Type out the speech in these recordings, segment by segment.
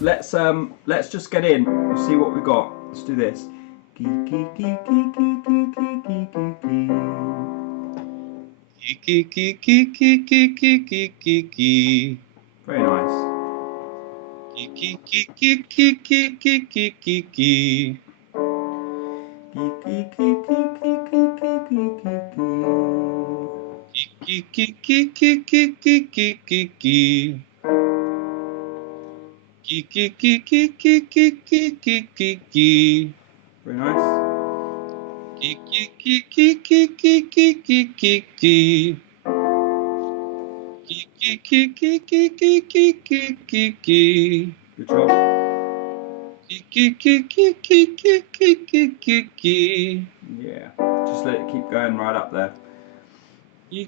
Let's just get in. We'll see what we got. Let's do this. Very nice. Very nice. Good job. Yeah. Just let it keep going right up there. Yeah.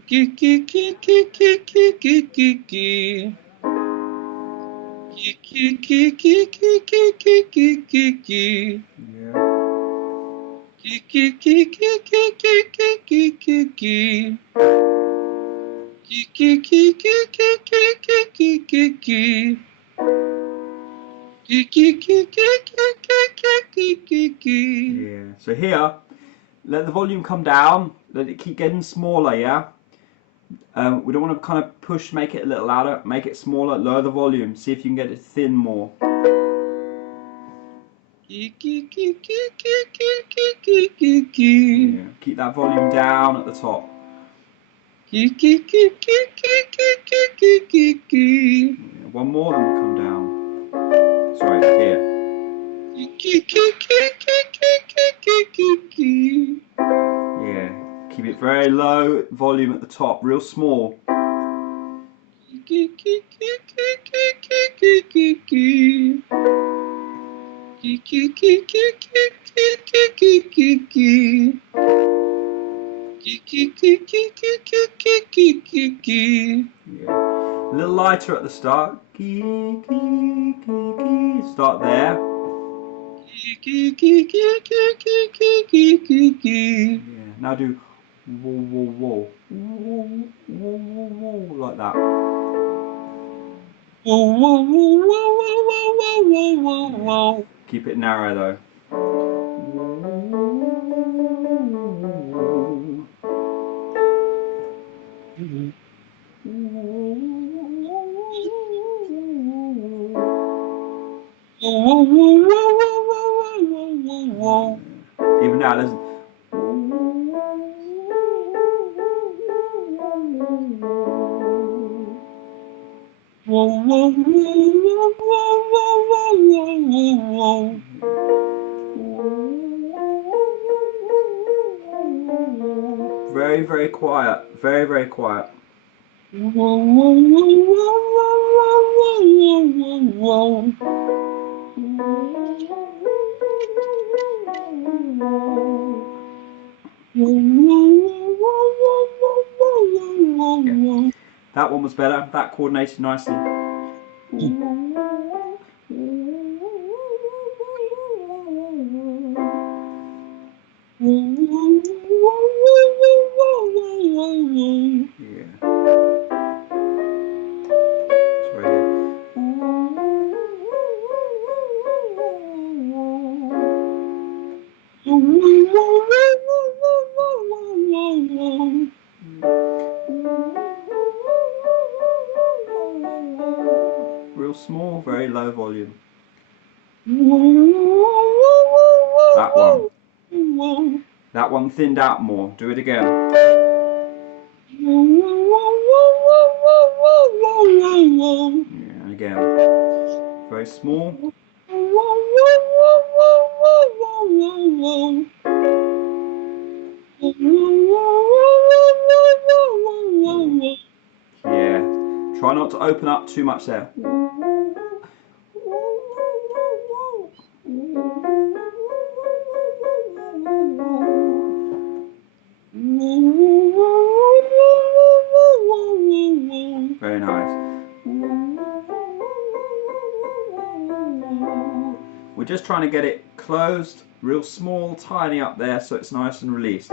So here, let the volume come down. Let it keep getting smaller. Yeah. We don't want to kind of push, make it a little louder. Make it smaller. Lower the volume. See if you can get it thin more. Yeah. Keep that volume down at the top. Yeah. One more, then we'll come down. Sorry, here. Yeah. Keep it very low volume at the top, real small. Yeah. A little lighter at the start. Start there. Yeah. Now do whoa, whoa, whoa, whoa, whoa, whoa, whoa, like that. Whoa, whoa, whoa, whoa, whoa, whoa, whoa, whoa. Keep it narrow though. Even now, listen. Very, very quiet. Very, very quiet. Yeah. That one was better. That coordinated nicely. Real small, very low volume. That one. That one thinned out more. Do it again. Yeah, and again. Very small. Yeah. Try not to open up too much there. Very nice. We're just trying to get it closed, real small, tiny up there so it's nice and released.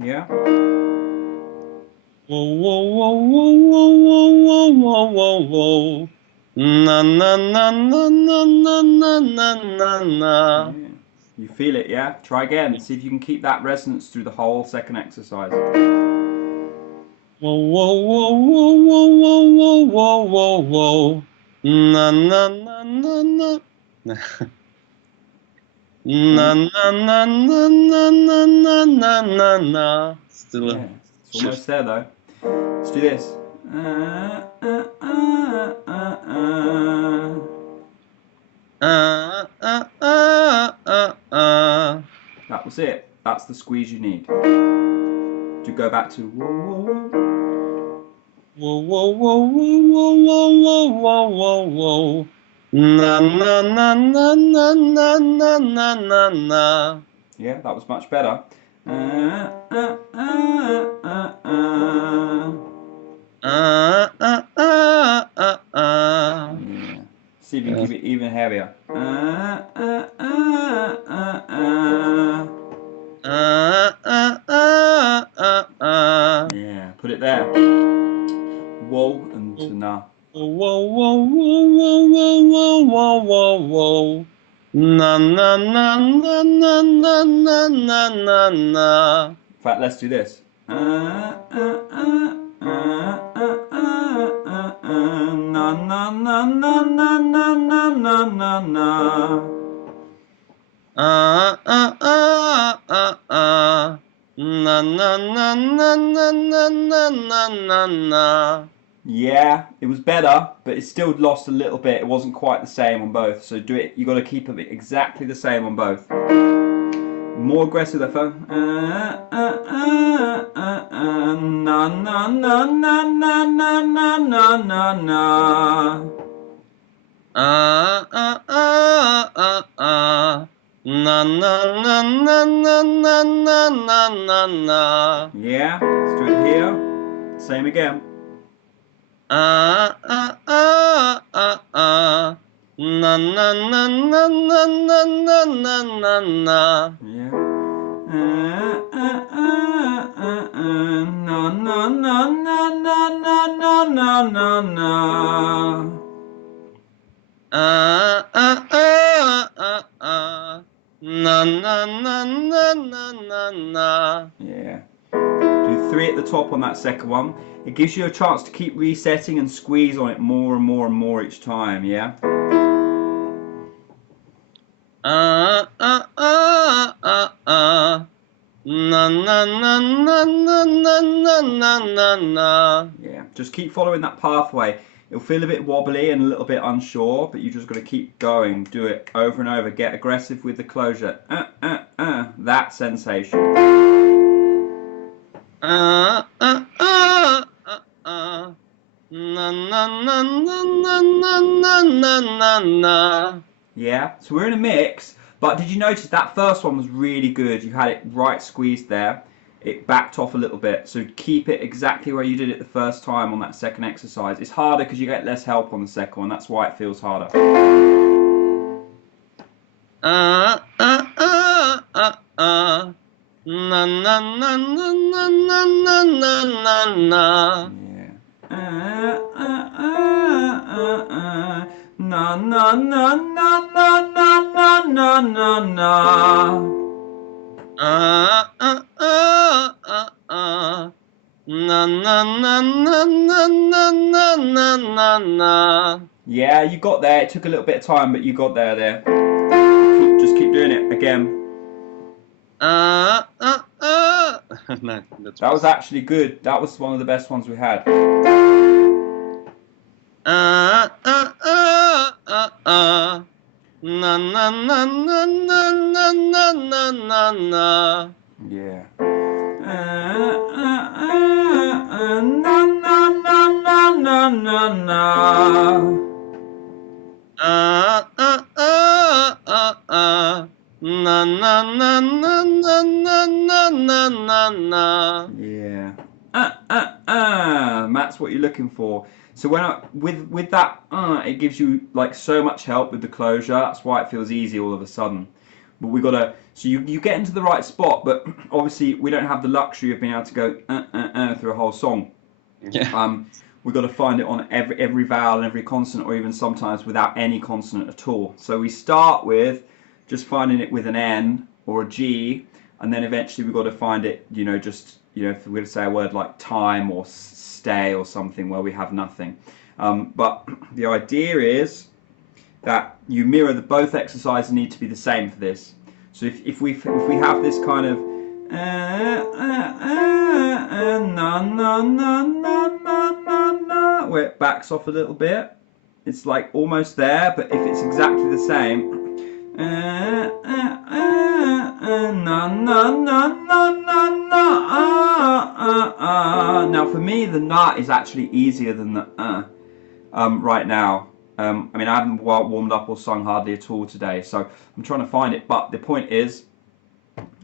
Yeah. Whoa, whoa, whoa, whoa, whoa, whoa, whoa, whoa, whoa. Na na na na na na na na na na. Yeah. You feel it, yeah? Try again. See if you can keep that resonance through the whole second exercise. Whoa, whoa, whoa, whoa, whoa, whoa, whoa, whoa, whoa. Na na na na na. Na na na na na na na na na na. Still Yeah, a it's almost there though. Let's do this. That was it. That's the squeeze you need. To go back to whoa, whoa, whoa. Whoa, whoa, whoa, whoa, whoa, whoa, whoa, whoa, whoa. Na na na na na na na na na na. Yeah, that was much better. Yeah. See if you can keep it even heavier. Yeah, put it there. Whoa and to na. Whoa, whoa, whoa, whoa, whoa, whoa, whoa, whoa. Na na na na na na na na na na. In fact, let's do this. Na na na na na na na na na na. Na na na na na na na na na na. Yeah, it was better, but it still lost a little bit. It wasn't quite the same on both. So do it. You got to keep it exactly the same on both. More aggressive that phone. Na na na na na na na na na na. Na na na na na na na na na. Yeah, let's do it here. Same again. Na na na na na na na na na. Yeah. Na na na na na na na na na na. Na na na na na na. Yeah. Do 3 at the top on that second one. It gives you a chance to keep resetting and squeeze on it more and more and more each time, yeah? Na na na na na na na na na. Yeah, just keep following that pathway. It'll feel a bit wobbly and a little bit unsure, but you just got to keep going. Do it over and over. Get aggressive with the closure. That sensation. Na na na na na na na. Yeah, so we're in a mix, but did you notice that first one was really good? You had it right squeezed there. It backed off a little bit, so keep it exactly where you did it the first time on that second exercise. It's harder because you get less help on the second one. That's why it feels harder. Na na na na na na na na. Yeah. Na na na na na na na na na. Na na na na na na. Yeah, you got there. It took a little bit of time, but you got there. Just keep doing it again. No, That was actually good. That was one of the best ones we had. Na na na na na na na na na. Yeah. Na na na na na na na. Na na na na na na. Yeah. That's what you're looking for. So when with that, it gives you like so much help with the closure. That's why it feels easy all of a sudden. But we got to, so you get into the right spot, but obviously we don't have the luxury of being able to go through a whole song. Yeah. We've got to find it on every vowel and every consonant, or even sometimes without any consonant at all. So we start with just finding it with an N or a G, and then eventually we've got to find it, if we're going to say a word like time or stay or something where we have nothing. But the idea is that you mirror both exercises need to be the same for this. So if we have this kind of na na na na na na, where it backs off a little bit, it's like almost there, but if it's exactly the same, na na na na na na. Now for me the na is actually easier than the right now. I mean, I haven't warmed up or sung hardly at all today, so I'm trying to find it. But the point is,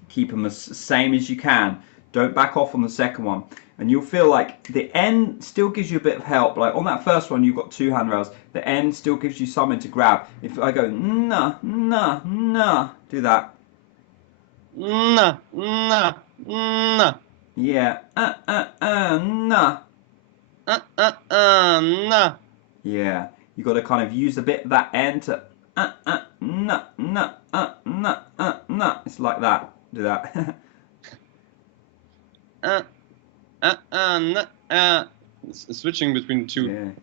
keep them as same as you can. Don't back off on the second one. And you'll feel like the N still gives you a bit of help. Like on that first one, you've got 2 handrails. The N still gives you something to grab. If I go, na, na, na, do that. Na, na, na. Yeah, na. Na. Yeah. You got to kind of use a bit of that N to na. It's like that. Do that. Switching between the two.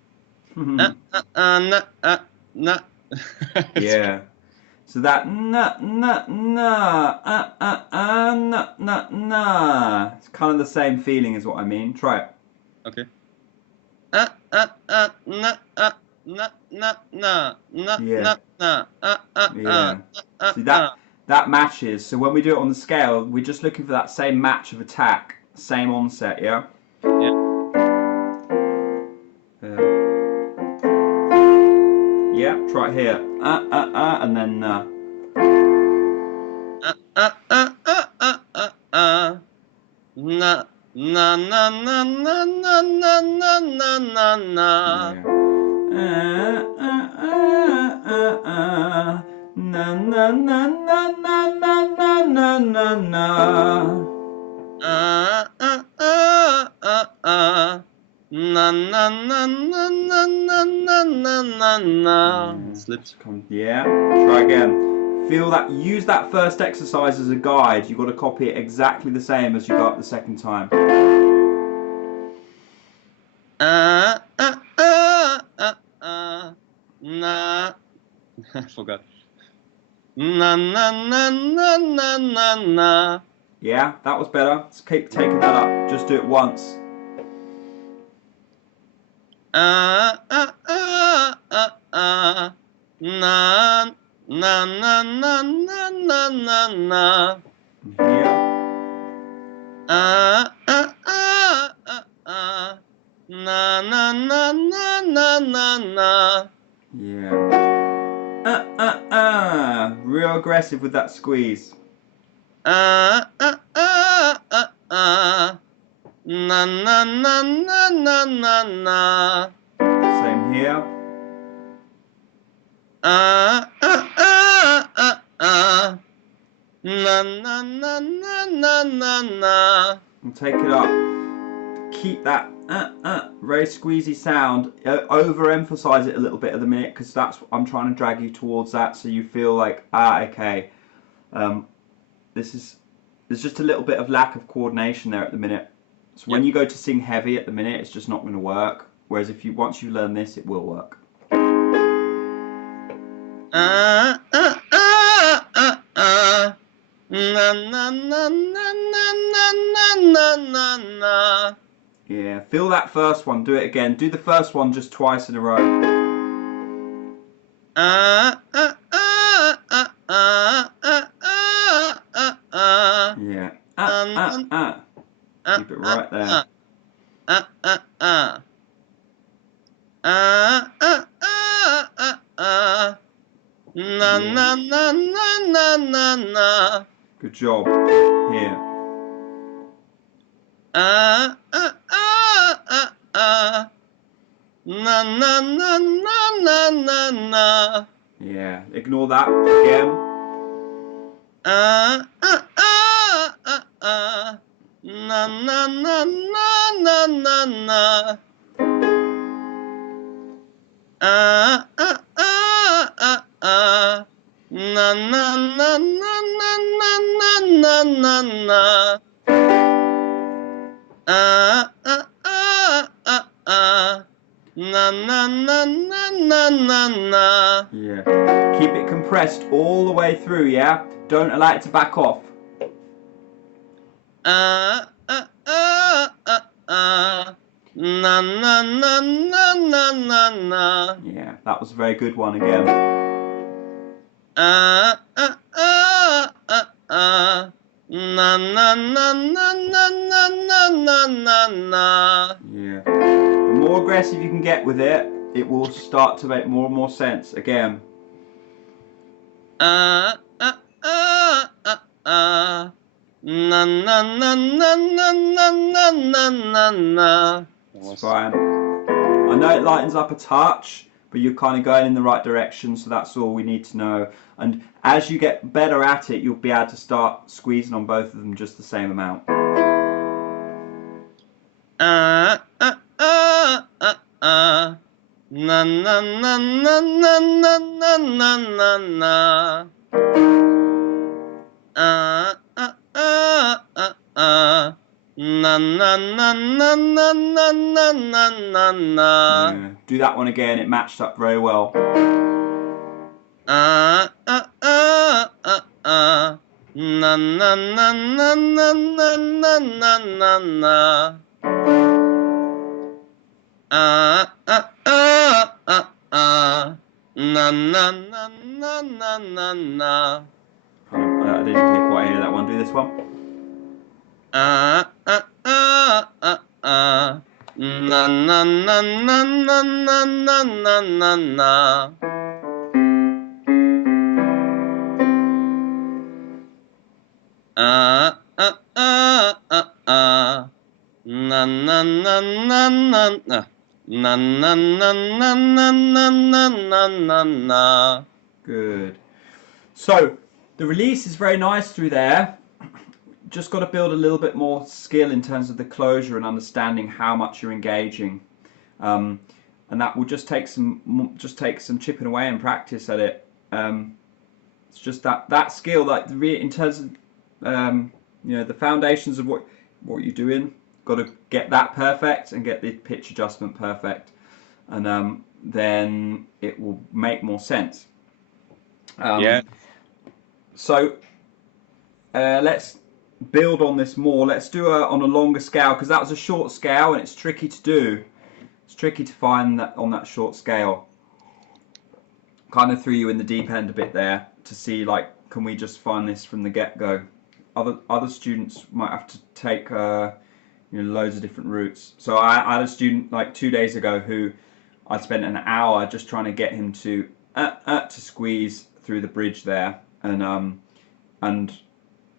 Yeah. Na. Yeah. So that na. It's kind of the same feeling is what I mean. Try it. Okay. Na. Yeah. See that matches. So when we do it on the scale, we're just looking for that same match of attack, same onset. Yeah. Yeah. Yeah. Try it here. And then na. Na na na na na na na na na na na. Na na na na na na na na na na. Na na na na na na na na na. Slipped. Yeah. Try again. Feel that. Use that first exercise as a guide. You've got to copy it exactly the same as you got the second time. Na. I forgot. Na na na na na na na. Yeah, that was better. Let's keep taking that up. Just do it once. Na na na na na na na na. Here. Na na na na na na na. Yeah. Real aggressive with that squeeze. Na na na na na na na. Same here. Na na na na na na na. And take it up. Keep that very squeezy sound. Overemphasize it a little bit at the minute because that's I'm trying to drag you towards that, so you feel like okay. There's just a little bit of lack of coordination there at the minute. So when you go to sing heavy at the minute, it's just not going to work. Whereas if once you learn this, it will work. Na na na na na na na na na. Yeah, feel that first one. Do it again. Do the first one just twice in a row. Yeah. Keep it right there. Na na na na na na na. Good job. Here. Na na na na na na na. Yeah. Ignore that again. ah, ah, ah, ah, ah. Na, na, na, na, na, na, na. Ah, ah, ah, ah, ah. Na, na, na, na, na, na, na, na, na. Ah, ah, ah, ah, ah. Na, na, na, na, na, na, na. Yeah. Keep it compressed all the way through, yeah? Don't allow it to back off. Ah, ah, ah, ah, ah. Na, na, na, na, na, na, na. Yeah, that was a very good one again. Ah, ah, ah, ah, ah. Na, na, na, na, na, na, na, na, na, na. Yeah. The more aggressive you can get with it, it will start to make more and more sense again. Ah, ah, ah, ah, ah. Na, na, na, na, na, na, na, na, na, na. It's fine. I know it lightens up a touch, but you're kind of going in the right direction, so that's all we need to know. And as you get better at it, you'll be able to start squeezing on both of them just the same amount. Ah, ah, ah, ah, ah. Na, na, na, na, na, na, na, na, na, na. Ah, ah, ah, ah, ah. Na, na, na, na, na, na, na, na, na, na. Yeah. Do that one again, it matched up very well. Ah, ah, ah, ah, ah. Na, na, na, na, na, na, na, na, na, na. Ah, ah, ah, ah, ah. Na, na, na, na, na, na, na. I didn't quite hear that one. Do this one. Ah, ah, ah, ah, ah. Na, na, na, na, na, na, na, na, na, na. Ah, ah, ah, ah, ah. Na, na, na, na, na, na. Na, na, na, na, na, na, na, na, na, na. Good. So, the release is very nice through there. Just got to build a little bit more skill in terms of the closure and understanding how much you're engaging. And that will just take some chipping away and practice at it. It's just that skill, like in terms of the foundations of what you're doing. Got to get that perfect and get the pitch adjustment perfect, and then it will make more sense. Yeah. So let's build on this more. Let's do on a longer scale, because that was a short scale and it's tricky to do. It's tricky to find that on that short scale. Kind of threw you in the deep end a bit there to see, like, can we just find this from the get-go? Other students might have to take loads of different routes. So I had a student like 2 days ago who I spent an hour just trying to get him to squeeze through the bridge there, and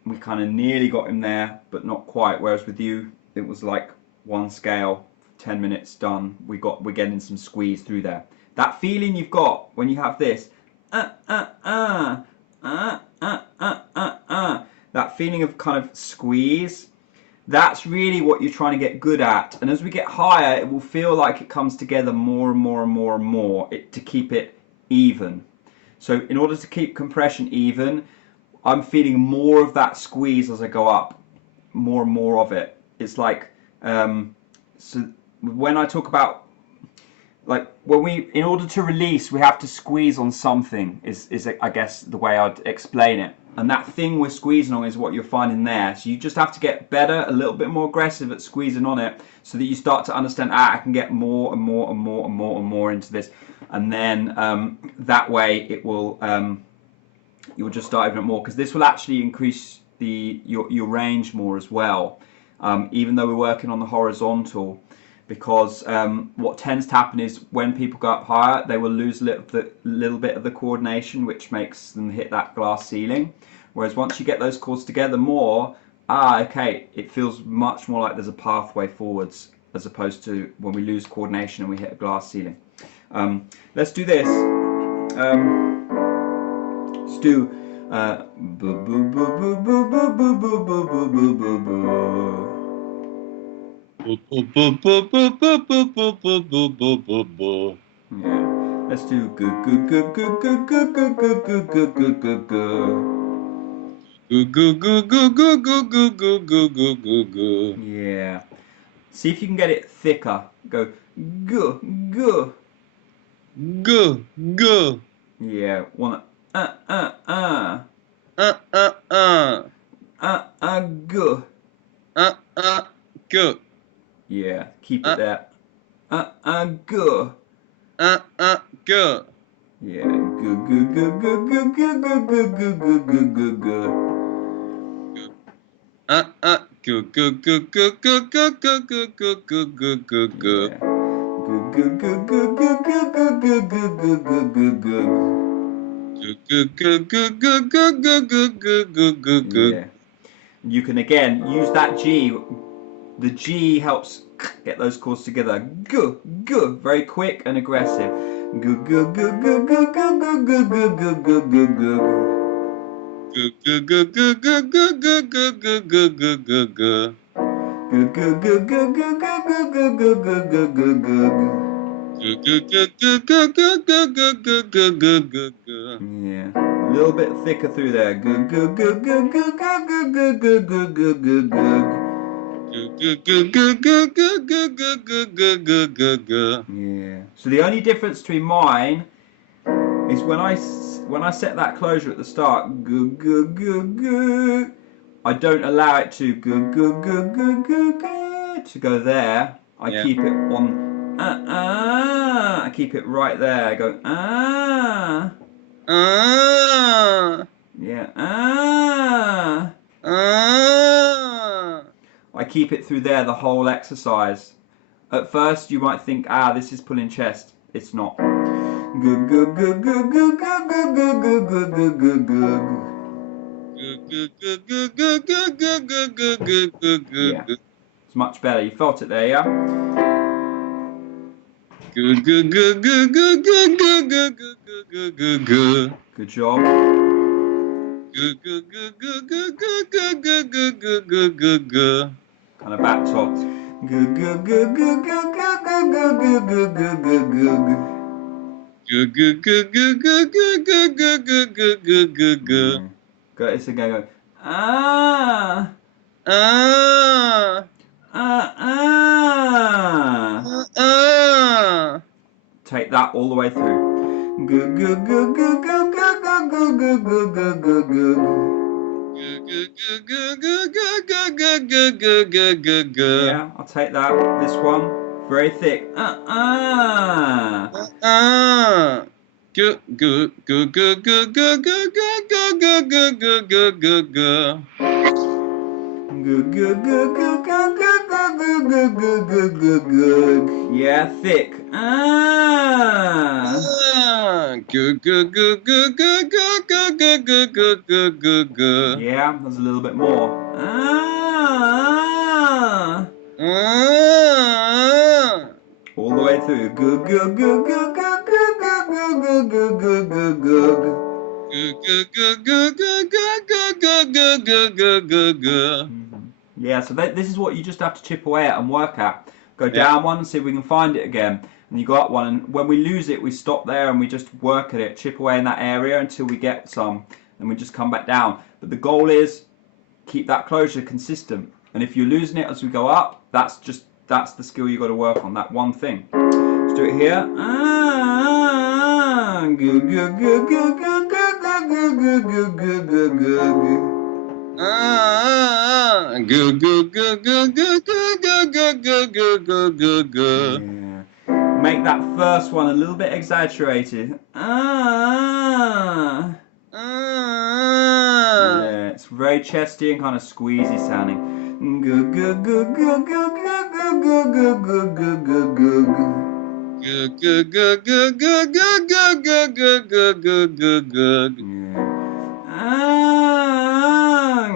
we kind of nearly got him there, but not quite. Whereas with you, it was like one scale, 10 minutes done. We're getting some squeeze through there. That feeling you've got when you have this, that feeling of kind of squeeze, that's really what you're trying to get good at. And as we get higher, it will feel like it comes together more and more and more and more to keep it even. So in order to keep compression even, I'm feeling more of that squeeze as I go up, more and more of it. It's like, so when I talk about, like, in order to release, we have to squeeze on something, is I guess the way I'd explain it. And that thing we're squeezing on is what you're finding there. So you just have to get better, a little bit more aggressive at squeezing on it, so that you start to understand, I can get more and more and more and more and more into this. And then that way it will, you'll just start opening up more, because this will actually increase your range more as well, even though we're working on the horizontal. Because what tends to happen is when people go up higher, they will lose a little bit of the coordination, which makes them hit that glass ceiling. Whereas once you get those chords together more, okay, it feels much more like there's a pathway forwards, as opposed to when we lose coordination and we hit a glass ceiling. Let's do this. Let's do Boo boo boo boo boo boo boo boo boo boo boo boo boo. Yeah. Let's do goo goo goo goo goo goo goo goo goo goo goo goo goo. Goo goo goo goo goo goo goo goo goo goo goo goo. Yeah. See if you can get it thicker. Go goo goo. Goo goo. Yeah. One. Goo. Goo. Yeah. Keep it there. Goo. Goo. Yeah. Goo goo goo goo goo goo goo goo goo goo goo goo goo. Goo goo goo goo goo goo goo goo goo goo goo goo goo. Yeah. Goo goo goo goo goo goo goo goo goo goo goo goo goo. Goo goo goo goo goo goo goo goo goo goo goo. Yeah. You can again use that G. The G helps get those chords together. Goo goo. Very quick and aggressive. Goo goo goo goo goo goo goo goo goo goo goo goo goo. Goo goo goo goo goo goo goo goo goo goo goo goo goo. Goo goo goo goo goo goo goo goo goo goo goo goo goo. Goo goo goo goo goo goo goo goo goo goo goo goo goo. Yeah. A little bit thicker through there. Goo goo goo goo goo goo goo goo goo goo goo goo goo. Goo goo goo goo goo goo goo goo goo goo goo goo goo. Yeah. So the only difference between mine is when I set that closure at the start, goo goo goo goo, I don't allow it to goo goo goo goo goo goo to go there. I keep it on I keep it right there. I go yeah I keep it through there the whole exercise. At first you might think this is pulling chest. It's not. Goo goo goo goo goo goo goo goo goo goo goo goo goo. Yeah, it's much better. You felt it there, yeah? Goo goo goo goo goo goo goo goo goo goo goo goo. Good job. Goo goo goo goo goo goo goo goo goo goo goo goo goo. Kind of back top. Goo goo goo goo goo goo goo goo goo goo goo goo goo. Goo goo goo goo goo goo goo goo goo goo goo goo goo. Go this again. Go Take that all the way through. Goo goo goo goo goo goo goo goo goo goo goo goo goo. Yeah, I'll take that. This one, very thick. Goo goo goo goo goo goo goo goo goo goo goo goo goo goo goo. Goo goo goo goo goo goo goo goo goo goo goo goo. Yeah, thick. Goo goo goo goo goo goo goo goo goo goo goo goo goo. Yeah, there's a little bit more. All the way through. Goo goo goo goo goo goo goo goo goo goo goo goo. Yeah, so this is what you just have to chip away at and work at. Go down one and see if we can find it again. And you got one, and when we lose it, we stop there and we just work at it, chip away in that area until we get some, and we just come back down. But the goal is keep that closure consistent. And if you're losing it as we go up, that's the skill you got to work on. That one thing. Let's do it here. Goo goo goo goo goo goo goo goo goo goo goo goo. Goo goo goo goo goo goo goo goo goo goo goo goo. Make that first one a little bit exaggerated. Yeah, it's very chesty and kind of squeezy sounding. Goo goo goo goo goo goo goo goo goo goo goo goo goo. Goo goo goo goo goo goo goo goo goo goo goo goo goo.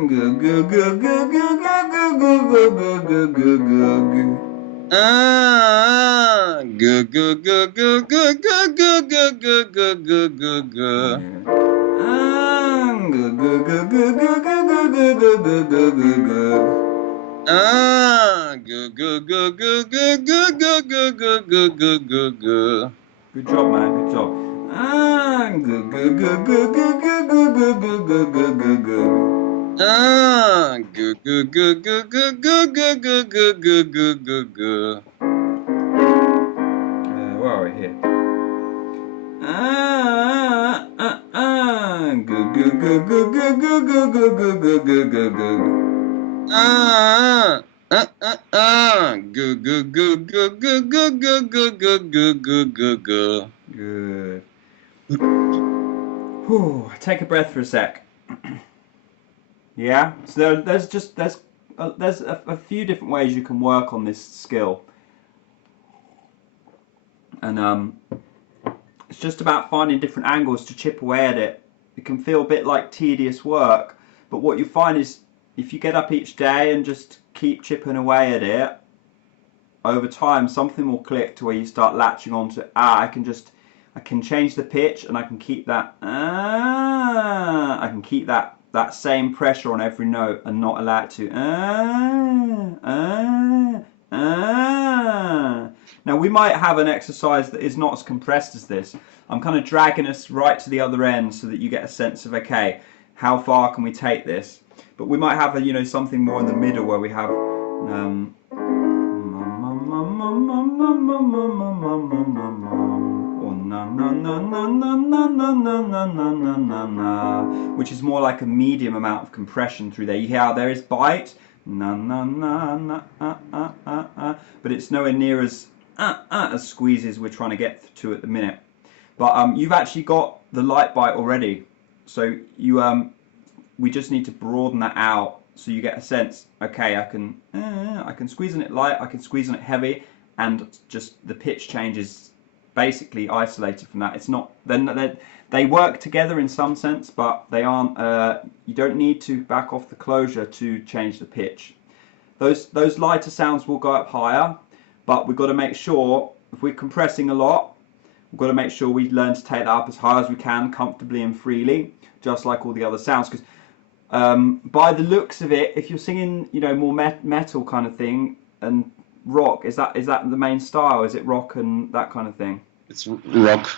Goo goo goo goo goo goo goo goo goo goo goo goo. Goo goo goo goo goo goo goo goo goo goo goo goo goo. Goo goo goo goo goo goo goo goo goo goo goo goo. Goo goo goo goo goo goo goo goo goo goo goo goo goo. Good job, man. Good job. Goo goo goo goo goo goo goo goo goo goo goo goo goo. Goo goo goo goo goo goo goo goo goo goo goo goo goo. Where are we here? Goo goo goo goo goo goo goo goo goo goo goo goo goo. Goo goo goo goo goo goo goo goo goo goo goo goo goo. Good. Whew, take a breath for a sec. Yeah. So there's a few different ways you can work on this skill, and it's just about finding different angles to chip away at it. It can feel a bit like tedious work, but what you find is if you get up each day and just keep chipping away at it, over time something will click to where you start latching onto, I can change the pitch and I can keep that, I can keep that same pressure on every note and not allow it to, Now we might have an exercise that is not as compressed as this. I'm kind of dragging us right to the other end so that you get a sense of, okay, how far can we take this? But we might have something more in the middle where we have which is more like a medium amount of compression through there. You hear how there is bite, but it's nowhere near as squeezes we're trying to get to at the minute. But you've actually got the light bite already, so we just need to broaden that out so you get a sense. Okay, I can squeeze on it light, I can squeeze on it heavy, and just the pitch change is basically isolated from that. It's not, they work together in some sense, but they aren't. You don't need to back off the closure to change the pitch. Those lighter sounds will go up higher, but we've got to make sure if we're compressing a lot, we've got to make sure we learn to take that up as high as we can, comfortably and freely, just like all the other sounds. Because by the looks of it, if you're singing, more metal kind of thing and rock, is that the main style? Is it rock and that kind of thing? It's rock.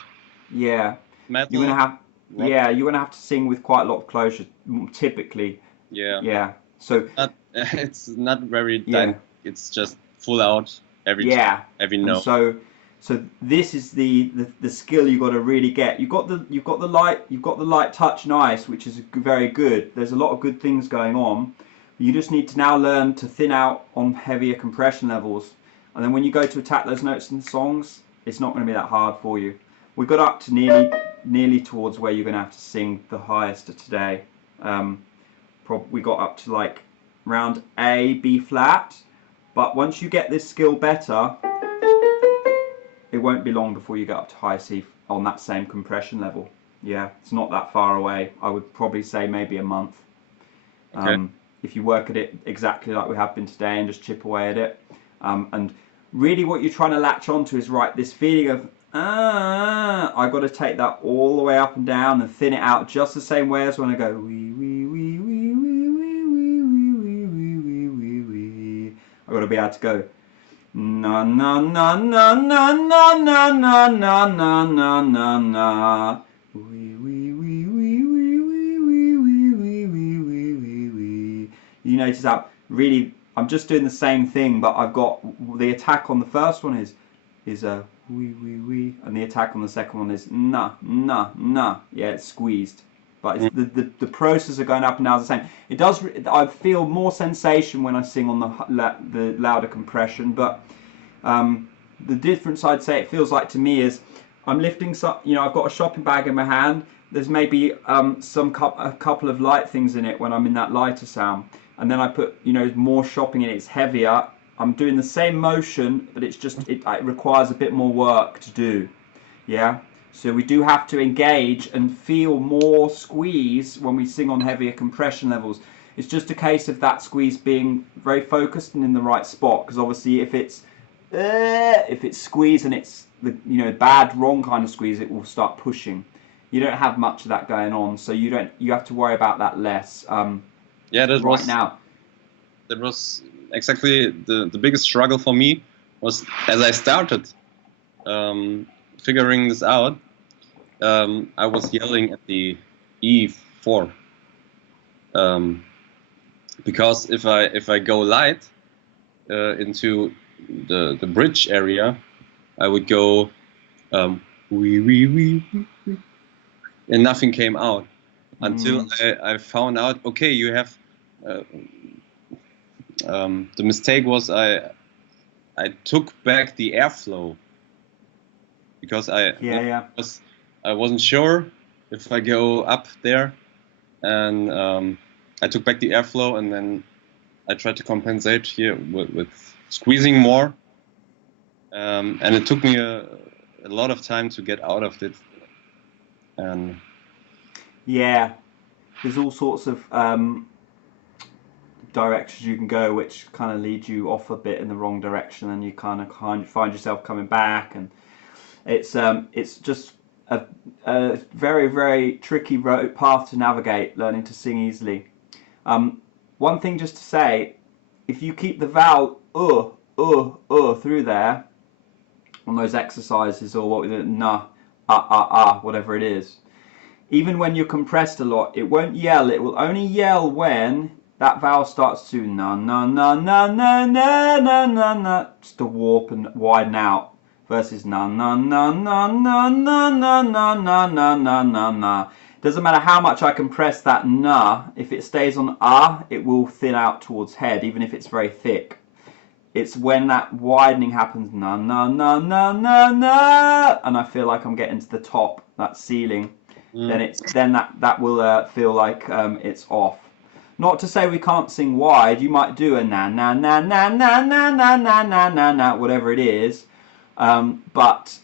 Yeah. Metal. You're gonna have, rock. Yeah, you're gonna have to sing with quite a lot of closure, typically. Yeah. Yeah. So it's not very yeah. It's just full out every note. And so this is the skill you got to really get. You've got the light touch nice, which is very good. There's a lot of good things going on. You just need to now learn to thin out on heavier compression levels, and then when you go to attack those notes in songs, it's not going to be that hard for you. We got up to nearly towards where you're going to have to sing the highest of today. We got up to like round A, B flat, but once you get this skill better, it won't be long before you get up to high C on that same compression level. Yeah, it's not that far away. I would probably say maybe a month. Okay. If you work at it exactly like we have been today and just chip away at it. And really what you're trying to latch onto is this feeling of, I've got to take that all the way up and down and thin it out just the same way as when I go, wee, wee, wee, wee, wee, wee, wee, wee, wee, wee, wee, wee. I've got to be able to go, na na na na na na na na na na na na na. You notice that really I'm just doing the same thing, but I've got the attack on the first one is a wee wee wee, and the attack on the second one is na na na. Yeah, it's squeezed, but it's the process of going up and down is the same. It does. I feel more sensation when I sing on the louder compression, but the difference I'd say it feels like to me is I'm lifting some. I've got a shopping bag in my hand. There's maybe a couple of light things in it when I'm in that lighter sound, and then I put more shopping in it. It's heavier. I'm doing the same motion, but it's just it requires a bit more work to do. Yeah. So we do have to engage and feel more squeeze when we sing on heavier compression levels. It's just a case of that squeeze being very focused and in the right spot, because obviously if it's if it's squeeze and it's the bad wrong kind of squeeze, it will start pushing. You don't have much of that going on, so you have to worry about that less. Yeah, right now. That was exactly the biggest struggle for me, was as I started figuring this out. I was yelling at the E4 because if I go light into the bridge area, I would go wee wee wee, and nothing came out until I found out. Okay, you have the mistake was I took back the airflow because I wasn't sure if I go up there, and I took back the airflow, and then I tried to compensate here with squeezing more, and it took me a lot of time to get out of it. And yeah, there's all sorts of directions you can go, which kind of lead you off a bit in the wrong direction, and you kind of find yourself coming back, and it's just a very, very tricky path to navigate, learning to sing easily. One thing just to say, if you keep the vowel through there on those exercises, or what we do, na, whatever it is, even when you're compressed a lot, it won't yell. It will only yell when that vowel starts to na na na na na na na na na, just to warp and widen out, versus na na na na na na na na na na na na na. Doesn't matter how much I compress that na, if it stays on it will thin out towards head, even if it's very thick. It's when that widening happens, na na na na na na, and I feel like I'm getting to the top, that ceiling. Then that will feel like it's off. Not to say we can't sing wide. You might do a na na na na na na na na na na na, whatever it is. But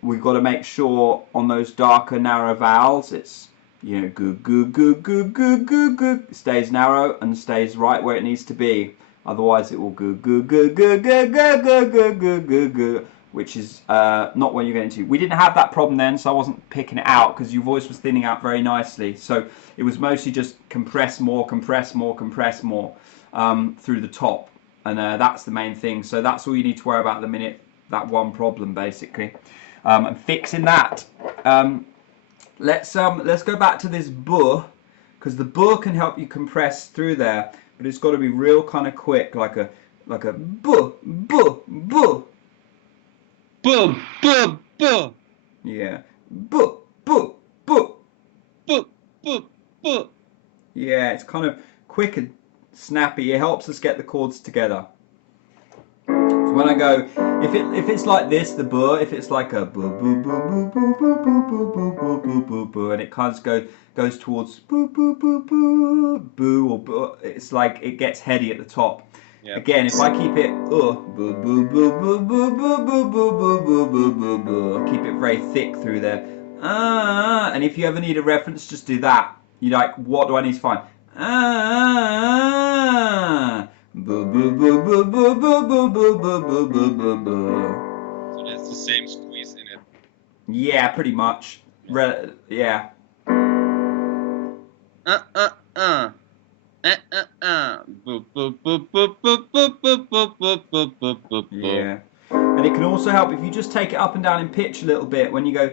we've got to make sure on those darker, narrow vowels, it's goo goo goo goo goo goo goo. It stays narrow and stays right where it needs to be. Otherwise, it will goo goo goo goo goo goo goo goo goo goo goo, which is not what you're getting to. We didn't have that problem then, so I wasn't picking it out because your voice was thinning out very nicely. So it was mostly just compress more through the top, and that's the main thing. So that's all you need to worry about at the minute. That one problem basically, and fixing that. Let's go back to this buh, because the buh can help you compress through there, but it's got to be real kind of quick, like a buh buh buh. Buh, buh, buh. Yeah. Buh, buh, buh. Buh, buh, buh. Yeah, it's kind of quick and snappy. It helps us get the chords together. So when I go, if it's like this, the buh, if it's like a buh, buh, buh, buh, buh, buh, buh, buh, buh, buh, buh, buh, buh, and it kind of goes towards boo, boo, boo, boo, boo, or boo, it's like it gets heady at the top. Yep. Again, if I keep it boo boo boo boo boo boo boo boo boo boo boo boo boo, keep it very thick through there. And if you ever need a reference, just do that. You're like, what do I need to find? Boo boo boo boo boo boo boo boo boo boo boo boo boo. So that's the same squeeze in it. Yeah, pretty much. Yeah. Yeah, and it can also help if you just take it up and down in pitch a little bit when you go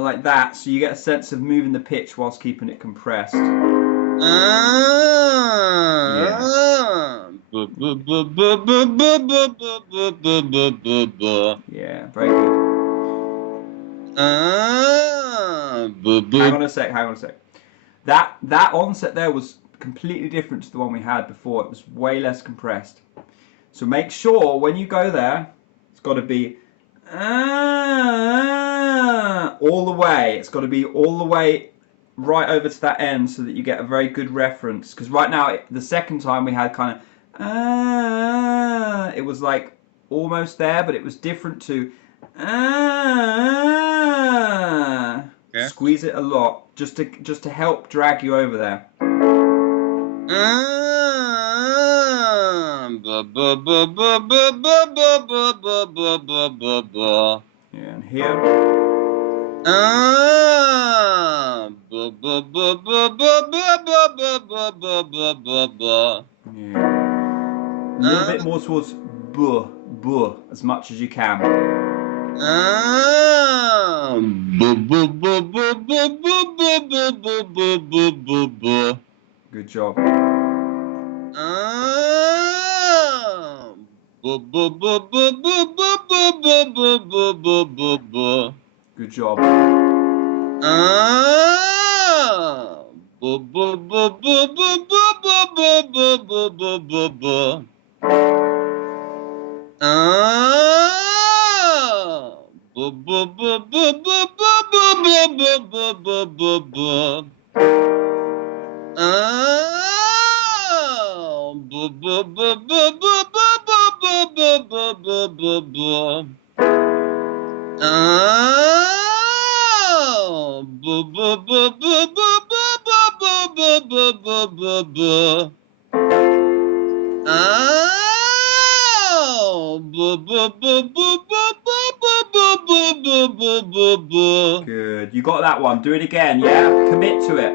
like that, so you get a sense of moving the pitch whilst keeping it compressed. Yeah, very good. Hang on a sec. That onset there was completely different to the one we had before. It was way less compressed. So make sure when you go there, it's got to be all the way. It's got to be all the way right over to that end so that you get a very good reference. Because right now, the second time we had kind of it was like almost there, but it was different to Okay. Squeeze it a lot, just to help drag you over there. Yeah, and here. Yeah. A little bit more towards buh, buh, as much as you can. Good job. Good job. Good. You got that one. Do it again, yeah? Commit to it.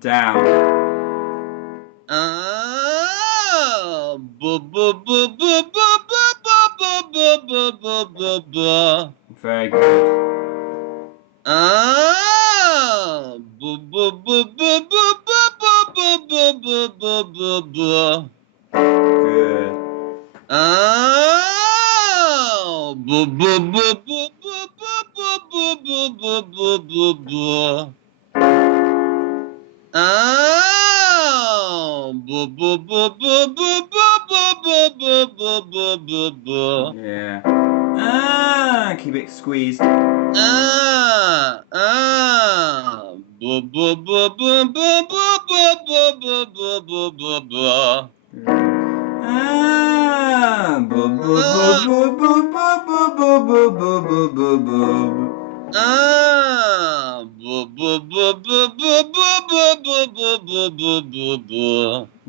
Down. Very good. Good. Yeah. Keep it squeezed.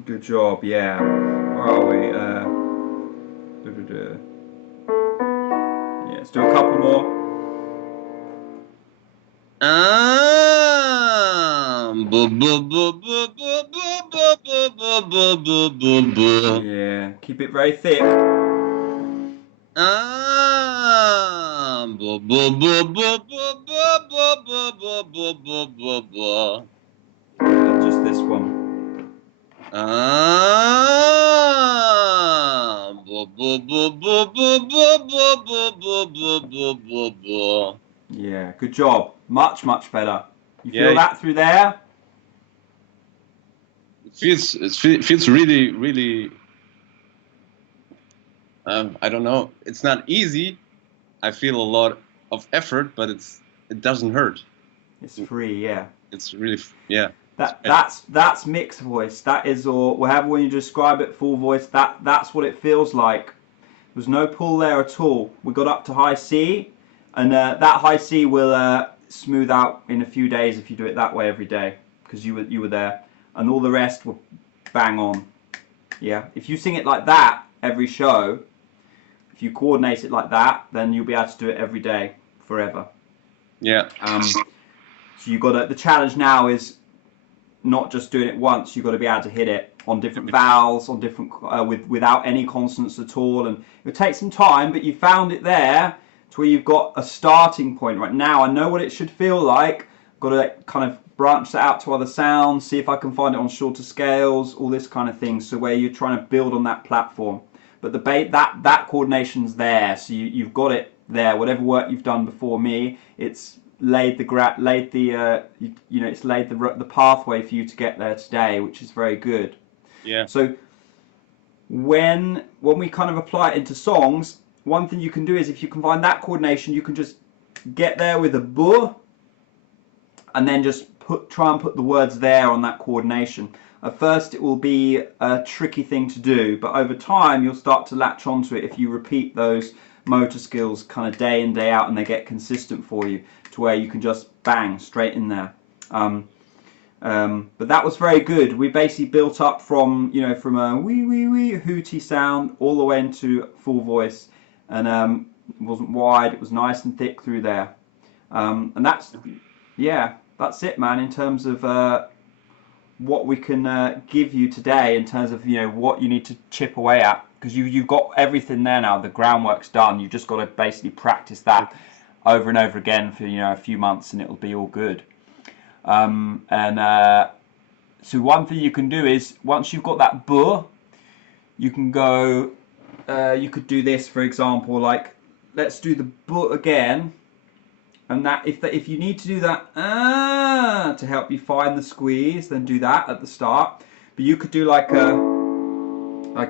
Good job, yeah. Where are we? Yeah, let's do a couple more. Yeah, keep it very thick. Just this one. Yeah, good job. Much better. You feel that through there? It feels really. I don't know. It's not easy. I feel a lot of effort, but it doesn't hurt. It's free, yeah. It's really, yeah. That's mixed voice. That is, or however when you describe it, full voice. That's what it feels like. There's no pull there at all. We got up to high C, and that high C will smooth out in a few days if you do it that way every day, because you were there, and all the rest will bang on. Yeah. If you sing it like that every show, if you coordinate it like that, then you'll be able to do it every day, forever. Yeah. So you got the challenge now is not just doing it once. You've got to be able to hit it on different vowels, on different without any consonants at all, and it'll take some time. But you found it there to where you've got a starting point right now. I know what it should feel like. I've got to kind of branch that out to other sounds, see if I can find it on shorter scales, all this kind of thing. So where you're trying to build on that platform, but that coordination's there. So you've got it there. Whatever work you've done before me, it's laid the pathway for you to get there today, which is very good. Yeah. So when we kind of apply it into songs, one thing you can do is if you can find that coordination, you can just get there with a buh, and then just try and put the words there on that coordination. At first it will be a tricky thing to do, but over time you'll start to latch onto it if you repeat those motor skills kind of day in, day out, and they get consistent for you. to where you can just bang straight in there. But that was very good. We basically built up from, you know, from a wee wee wee hooty sound all the way into full voice, and it wasn't wide. It was nice and thick through there. And that's, yeah, that's it, man. In terms of what we can give you today, in terms of, you know, what you need to chip away at, because you've got everything there now. The groundwork's done. You've just got to basically practice that over and over again for, you know, a few months, and it'll be all good. So one thing you can do is, once you've got that burr, you can go, you could do this, for example, like, let's do the burr again, and that, if you need to do that to help you find the squeeze, then do that at the start. But you could do like a na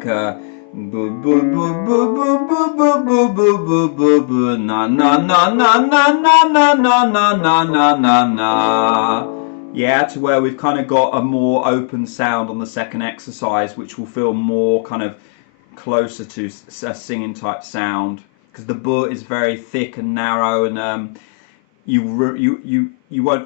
na na na na na na na na na na na. Yeah, to where we've kind of got a more open sound on the second exercise, which will feel more kind of closer to a singing type sound, because the burr is very thick and narrow, and you won't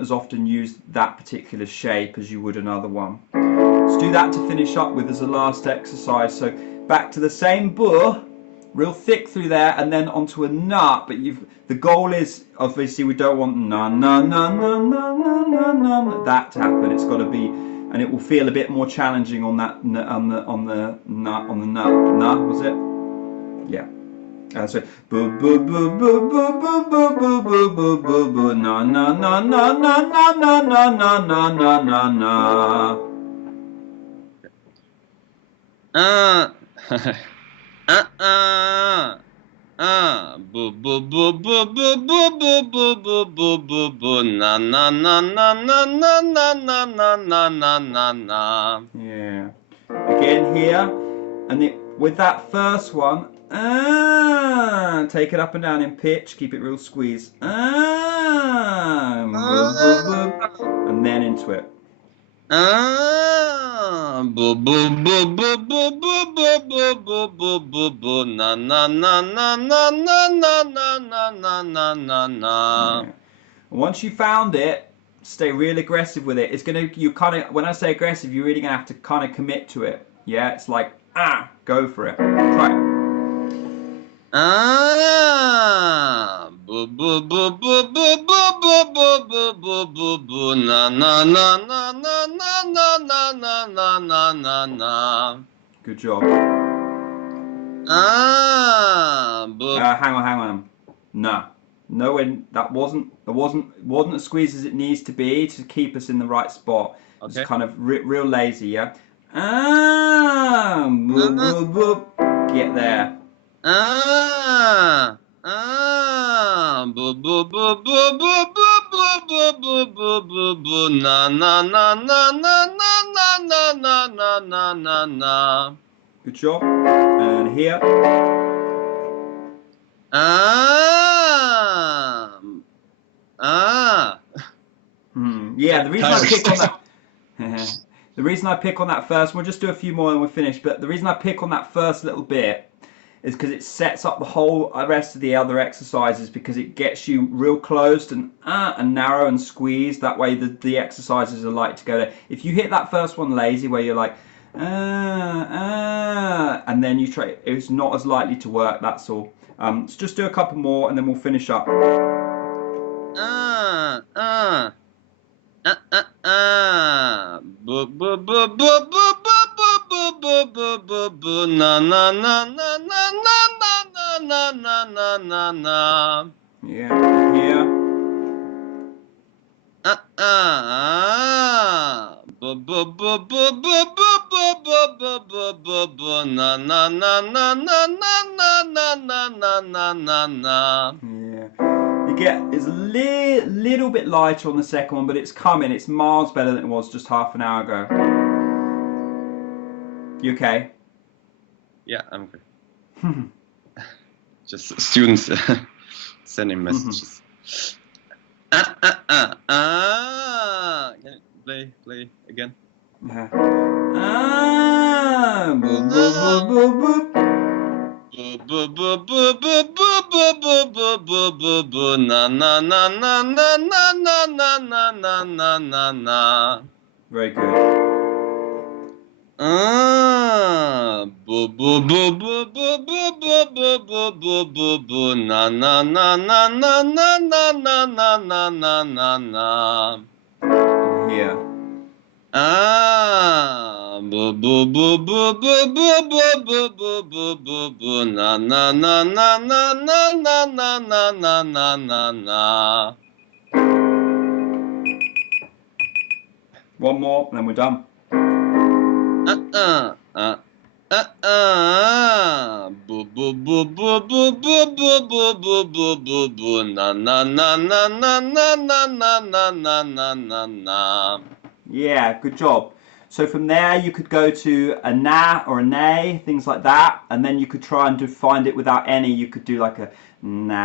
as often use that particular shape as you would another one. Let's do that to finish up with as a last exercise. So back to the same burr, real thick through there, and then onto a na. But the goal is, obviously, we don't want na na na na na na na na that to happen. It's got to be, and it will feel a bit more challenging on that on the na was it? Yeah. So bu bu bu bu bu bu bu bu bu bu bu bu na na na na na na na na na na na na na. Bu bu bu bu bu bu bu bu bu bu bu bu na na na na na na na na na na na na na. Yeah. Again here, and with that first one, take it up and down in pitch, keep it real squeeze, and then into it. Bu bu bu bu bu bu bu bu bu bu bu bu na na na na na na na na na na na na na. Once you found it, stay real aggressive with it. It's gonna, you kind of, when I say aggressive, you're really gonna have to kind of commit to it. Yeah, it's like go for it. Try it. Bu bu bu bu bu bu bu bu bu bu bu bu na na na na na na na na na na na na na. Good job. Bu. Hang on. No, that wasn't as squeezed as it needs to be to keep us in the right spot. Okay. It's kind of real lazy, yeah. Get there. Bu bu bu bu bu bu bu bu bu bu bu bu na na na na na na na na na na na na. Good job. And here. Yeah, the reason I pick on that. The reason I pick on that first, we'll just do a few more and we'll finish. But the reason I pick on that first little bit is because it sets up the whole rest of the other exercises, because it gets you real closed and narrow and squeezed. That way the exercises are like to go there. If you hit that first one lazy, where you're like and then you try, it's not as likely to work. That's all. Let's just do a couple more and then we'll finish up. Bu bu bu bu bu bu bu bu bu bu bu na na na na na na na na na na na. Yeah, here. Bu bu bu bu bu bu bu bu bu bu bu bu na na na na na na na na na na na na. Yeah. It's a little bit lighter on the second one, but it's coming. It's miles better than it was just half an hour ago. You okay? Yeah, I'm good. Just students sending messages. Can you play again? Boop, boop, boop, boop, boop. Very good. Here. One more, then we're done. Yeah, good job. So from there you could go to a na or a nay, things like that, and then you could try and find it without any. You could do like a na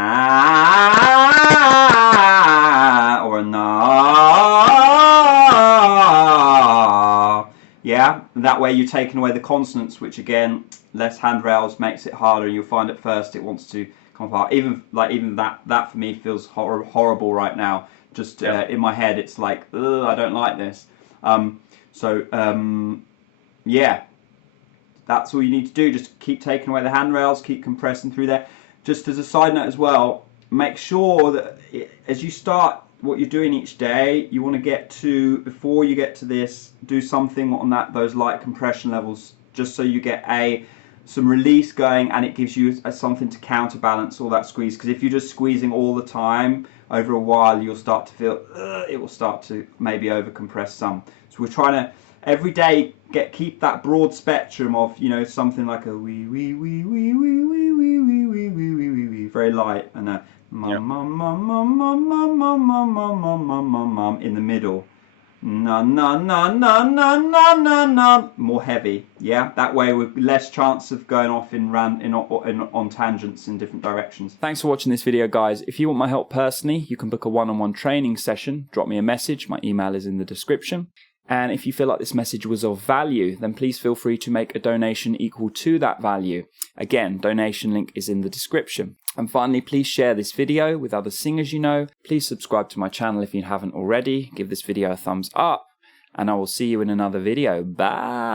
or a na. Yeah, and that way you're taking away the consonants, which again, less handrails makes it harder. You'll find at first it wants to come apart. Even that for me feels horrible right now. Just in my head, it's like, ugh, I don't like this. Yeah, that's all you need to do. Just keep taking away the handrails, keep compressing through there. Just as a side note as well, make sure that as you start what you're doing each day, you want to get to, before you get to this, do something on those light compression levels, just so you get some release going, and it gives you something to counterbalance all that squeeze. Because if you're just squeezing all the time, over a while you'll start to feel it will start to maybe over compress some. So we're trying to every day keep that broad spectrum of, you know, something like a wee wee wee wee wee wee wee wee wee wee wee wee, very light, and a mum mum mum mum mum mum mum mum mum mum mum in the middle. Na na na na na na na na, more heavy. Yeah, that way with less chance of going off on tangents in different directions. Thanks for watching this video, guys. If you want my help personally, you can book a one-on-one training session. Drop me a message. My email is in the description. And if you feel like this message was of value, then please feel free to make a donation equal to that value. Again, donation link is in the description. And finally, please share this video with other singers you know. Please subscribe to my channel if you haven't already. Give this video a thumbs up, and I will see you in another video. Bye.